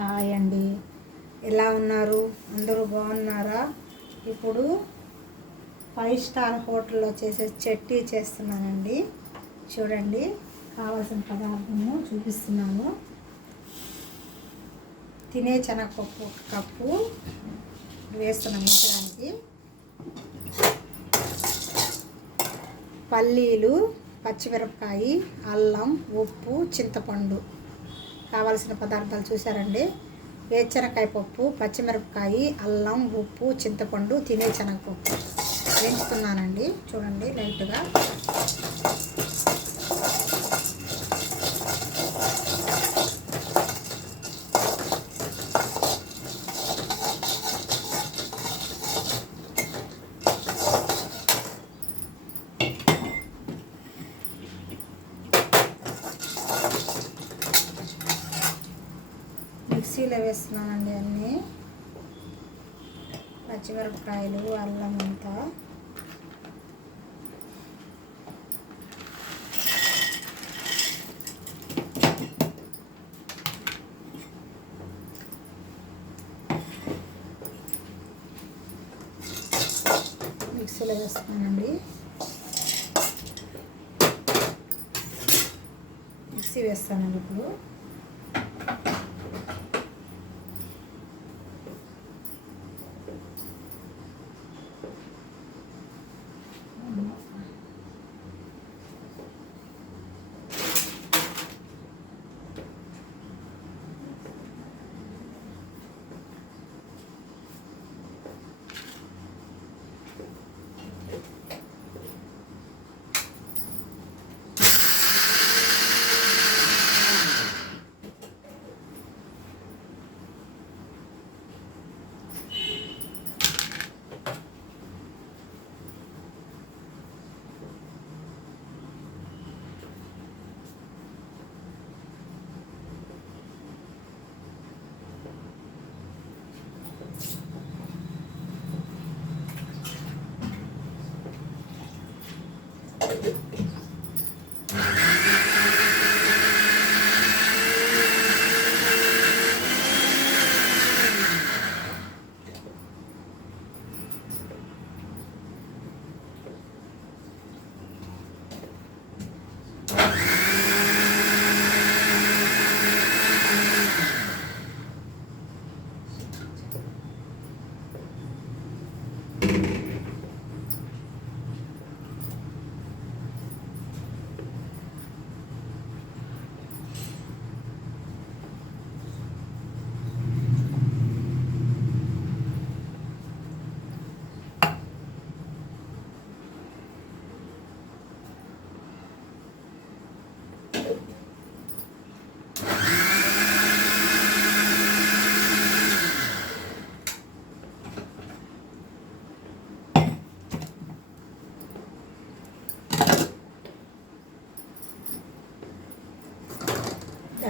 Hi అండి. ఎలా ఉన్నారు? అందరూ బాగున్నారా? ఇప్పుడు ఫైవ్ స్టార్ హోటల్లో చేసే చట్నీ చేస్తున్నానండి. చూడండి కావాల్సిన పదార్థము చూపిస్తున్నాను. తినే శనగపప్పు ఒక కప్పు వేస్తున్నాం వేసడానికి పల్లీలు పచ్చిమిరపకాయ అల్లం ఉప్పు చింతపండు. కావలసిన పదార్థాలు చూసారండి వేరుశనకాయ పప్పు పచ్చిమిరపకాయ అల్లం ఉప్పు చింతపండు తినే శనగపప్పు. వేయించుతున్నానండి చూడండి లైట్గా. మిక్సీలో వేస్తున్నానండి అన్నీ. పచ్చిమిరపకాయలు అల్లం అంతా. మిక్సీలో వేస్తున్నానండి. మిక్సీ వేస్తానండి ఇప్పుడు.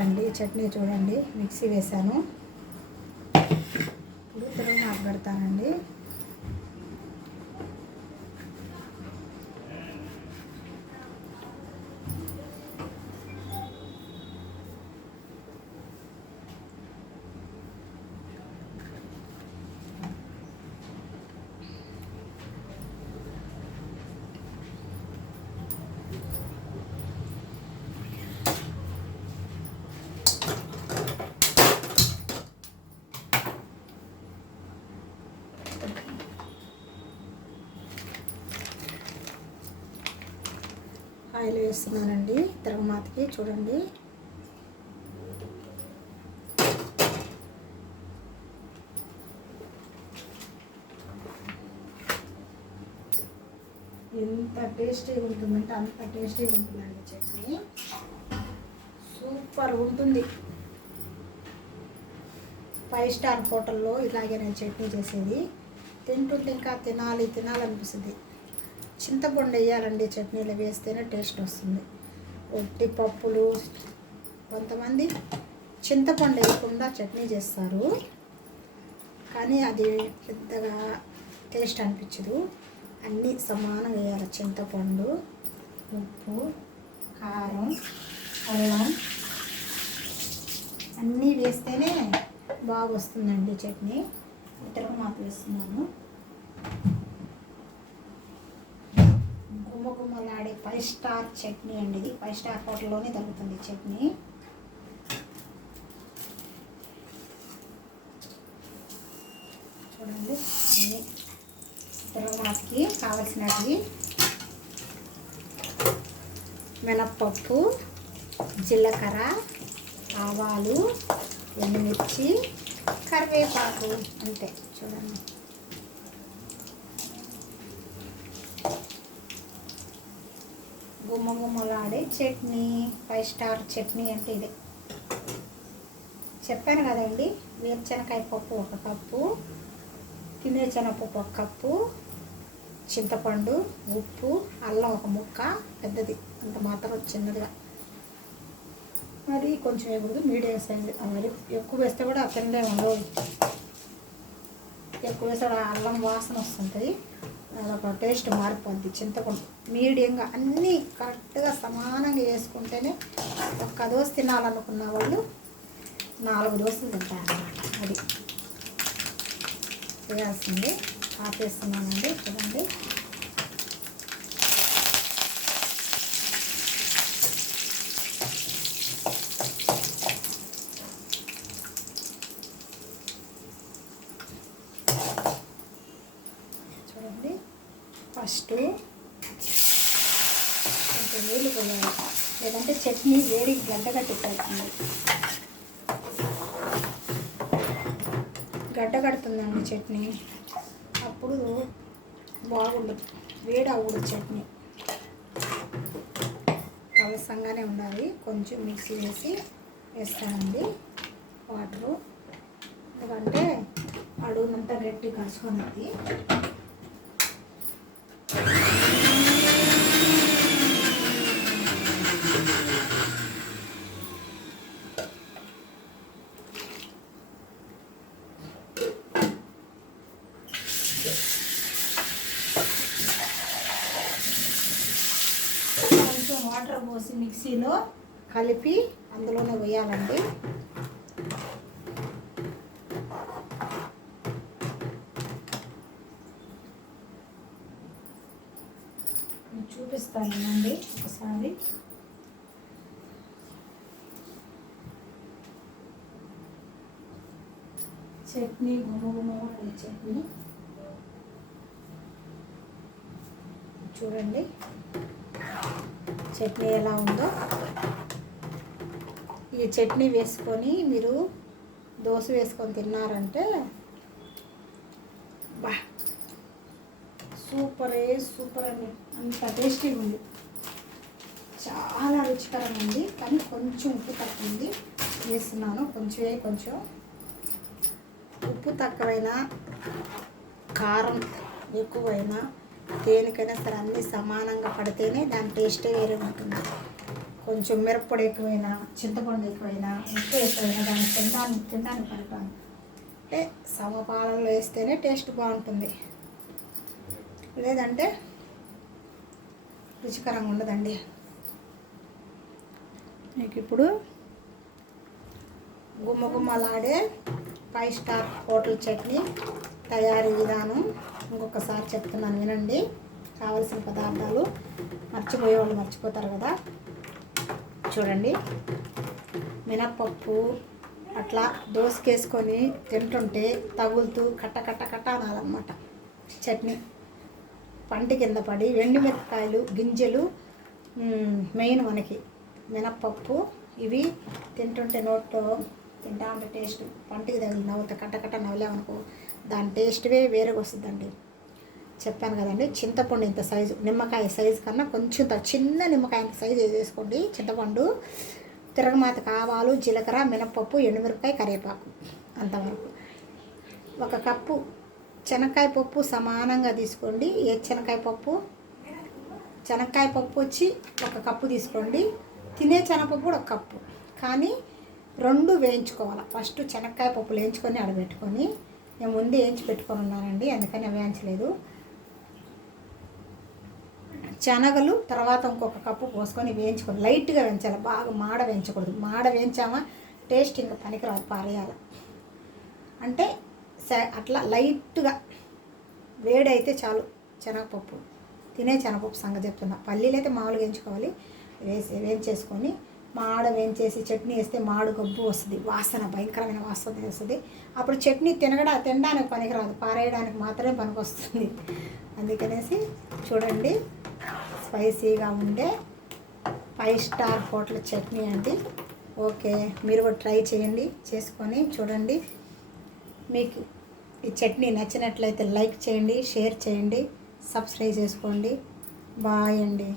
అండి చట్నీ చూడండి మిక్సీ వేసాను ఇప్పుడు తిరుగు మాకు పెడతానండి ఆయిల్ వేస్తున్నానండి. తిరగమాతకి చూడండి. ఎంత టేస్టీగా ఉంటుందంటే అంత టేస్టీగా ఉంటుందండి చట్నీ. సూపర్ ఉంటుంది. ఫైవ్ స్టార్ హోటల్లో ఇలాగే నేను చట్నీ చేసేది. తింటుంటే ఇంకా తినాలి తినాలనిపిస్తుంది. చింతపండు వేయాలండి చట్నీలో వేస్తేనే టేస్ట్ వస్తుంది. ఒట్టి పప్పులు కొంతమంది చింతపండు వేయకుండా చట్నీ చేస్తారు. కానీ అది పెద్దగా టేస్ట్ అనిపించదు. అన్నీ సమానం వేయాలి. చింతపండు ఉప్పు కారం అల్లం అన్నీ వేస్తేనే బాగా వస్తుందండి చట్నీ తిరగమాత వేస్తున్నాను గుమ్మ గుమ్మలాడే ఫైవ్ స్టార్ చట్నీ అండి ఇది. ఫైవ్ స్టార్ హోటల్లోనే దొరుకుతుంది చట్నీ. చూడండి అన్నీ కావలసినవి. మినప్పప్పు జీలకర్ర ఆవాలు ఎండుమిర్చి కరివేపాకు అంతే. చూడండి. గుమ్మ గుమ్మలాడే చట్నీ ఫైవ్ స్టార్ చట్నీ అంటే ఇదే. చెప్పాను కదండి వేరుశనకాయ పప్పు ఒక కప్పు తినే ఒక కప్పు చింతపండు ఉప్పు అల్లం ఒక ముక్క పెద్దది. అంత మాత్రం చిన్నదిగా. మరి కొంచెం వేయకూడదు మీడియం సైజు. మరి ఎక్కువ వేస్తే కూడా అతనిదే ఉండవు ఎక్కువ వేస్తే అల్లం వాసన వస్తుంటుంది. అదొక టేస్ట్ మారిపోద్ది. చింతపండు మీడియంగా అన్నీ కరెక్ట్గా సమానంగా వేసుకుంటేనే ఒక్క దోశ తినాలనుకున్న వాళ్ళు నాలుగు దోశలు తింటారన్నమాట. అది వేయాల్సింది. ఆపేస్తున్నానండి. చూడండి ఫస్ట్ కొంచెం లేదంటే చట్నీ వేడి గడ్డ కట్టిపోతుంది గడ్డ కడుతుందండి చట్నీ. అప్పుడు బాగుండదు. వేడి అవ్వదు చట్నీ. అవసరంగానే ఉండాలి. కొంచెం మిక్సీ వేసి వేస్తానండి. వాటరు. ఎందుకంటే అడుగునంతా గట్టి కలుసుకున్నది కొంచెం వాటర్ పోసి మిక్సీలో కలిపి అందులోనే వేయాలండి. చూపిస్తానండి చూపిస్తాను అండి ఒకసారి. చట్నీ గుమ్మ చట్నీ. చూడండి. చట్నీ ఎలా ఉందో. ఈ చట్నీ వేసుకొని మీరు దోశ వేసుకొని తిన్నారంటే బా సూపరే సూపర్ అండి. అంత టేస్టీగా ఉంది. చాలా రుచికరంగా ఉంది కానీ కొంచెం ఉప్పు తక్కువ ఉంది. వేస్తున్నాను కొంచెమే కొంచెం. ఉప్పు తక్కువైనా కారం ఎక్కువైనా దేనికైనా సరే అన్నీ సమానంగా పడితేనే దాని టేస్టే వేరే ఉంటుంది కొంచెం మిరప్పొడి ఎక్కువైనా చింతపండు ఎక్కువైనా ఉప్పు ఎక్కువైనా దాన్ని తినడానికి తినడానికి పడతాను. అంటే సమపాలనలో వేస్తేనే టేస్ట్ బాగుంటుంది. లేదంటే రుచికరంగా ఉండదండి. మీకు ఇప్పుడు గుమ్మ గుమ్మలాడే ఫైవ్ స్టార్ హోటల్ చట్నీ తయారీ విధానం ఇంకొకసారి చెప్తున్నాను వినండి. కావలసిన పదార్థాలు మర్చిపోయే వాళ్ళు మర్చిపోతారు కదా. చూడండి. మినప్పప్పు అట్లా దోసుకేసుకొని తింటుంటే తగులుతూ కట్ట కట్ట కట్ట అనాలన్నమాట. చట్నీ. పంట కింద పడి మిరపకాయలు గింజలు మెయిన్ మనకి మినప్పప్పు ఇవి తింటుంటే నోట్లో తింటా ఉంటే టేస్ట్ పంటికి తగిలి నవ్వుతా కట్ట కట్ట నవ్వలేమనుకో దాని టేస్ట్వే వేరేగా వస్తుందండి. చెప్పాను కదండి చింతపండు ఇంత సైజు నిమ్మకాయ సైజు కన్నా కొంచెం చిన్న నిమ్మకాయ సైజు వేసుకోండి. చింతపండు తిరగమాత ఆవాలు జీలకర్ర మినప్పప్పు ఎండుమిరపకాయ కరివేపాకు అంతవరకు. ఒక కప్పు శనక్కాయ పప్పు సమానంగా తీసుకోండి. ఏ శనక్కాయ పప్పు? శనక్కాయ పప్పు వచ్చి ఒక కప్పు తీసుకోండి. తినే శనగపప్పు కూడా ఒక కప్పు. కానీ రెండు వేయించుకోవాలి. ఫస్ట్ శనక్కాయ పప్పులు వేయించుకొని ఆడబెట్టుకొని నేను ముందే వేయించి పెట్టుకొని ఉన్నానండి అందుకని అవి వేయించలేదు. శనగలు తర్వాత ఇంకొక కప్పు పోసుకొని వేయించుకొని లైట్గా వేయించాలి బాగా మాడ వేయించకూడదు. మాడ వేయించామా టేస్ట్ ఇంకా పనికిరాదు పారేయాలి. అంటే అట్లా లైట్గా వేడైతే చాలు శనగపప్పు. తినే శనగపప్పు సంగతి చెప్తున్నా. పల్లీలు అయితే మామూలుగా వేయించుకోవాలి. వేసి వేయించేసుకొని మాడ వేయించేసి చట్నీ వేస్తే మాడు గబ్బు వస్తుంది. వాసన భయంకరమైన వాసన వస్తుంది. అప్పుడు చట్నీ తినగడా తినడానికి పనికిరాదు. పారేయడానికి మాత్రమే పనికొస్తుంది. అందుకనేసి చూడండి స్పైసీగా ఉండే ఫైవ్ స్టార్ హోటల్ చట్నీ అండి. ఓకే మీరు కూడా ట్రై చేయండి చేసుకొని చూడండి. మీకు ఈ చట్నీ నచ్చినట్లయితే లైక్ చేయండి షేర్ చేయండి సబ్స్క్రైబ్ చేసుకోండి. బాయ్ అండి.